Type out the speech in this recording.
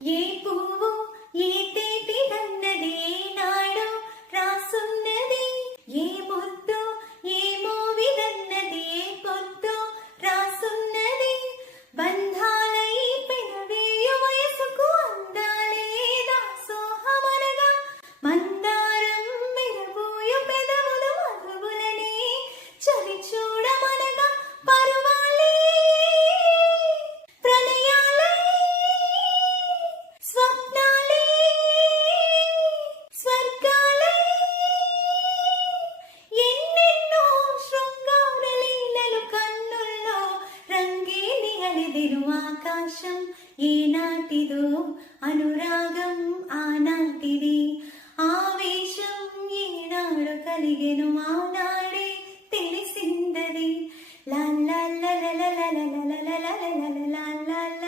ఏ పువ్వు ఏ తేటిదన్నది నాడు రాసున్నది, ఏ ముద్దు ఏ మోవిదన్నది ఏ పొద్దు రాసున్నది. బంధాలై పెనవేయు వయసుకు అందాలే దాసోహమనగా, మందారం మెరబోయు పెదవులు మధువులనే చవి చూడమనగా, పరువాలే ప్రణయాలై స్వప్నాలే స్వర్గాలై ఎన్నెన్నో శృంగార లీలలు కన్నుల్లో రంగేలి అలిదెను ఆకాశం. ఏనాటిదో అనురాగం ఆనాటిది, ఆవేశం ఏనాడు కలిగెను ఆనాడే తెలిసిందది. లా లా లా లా లా లా లా లా లా లా లా లా లా లా లా.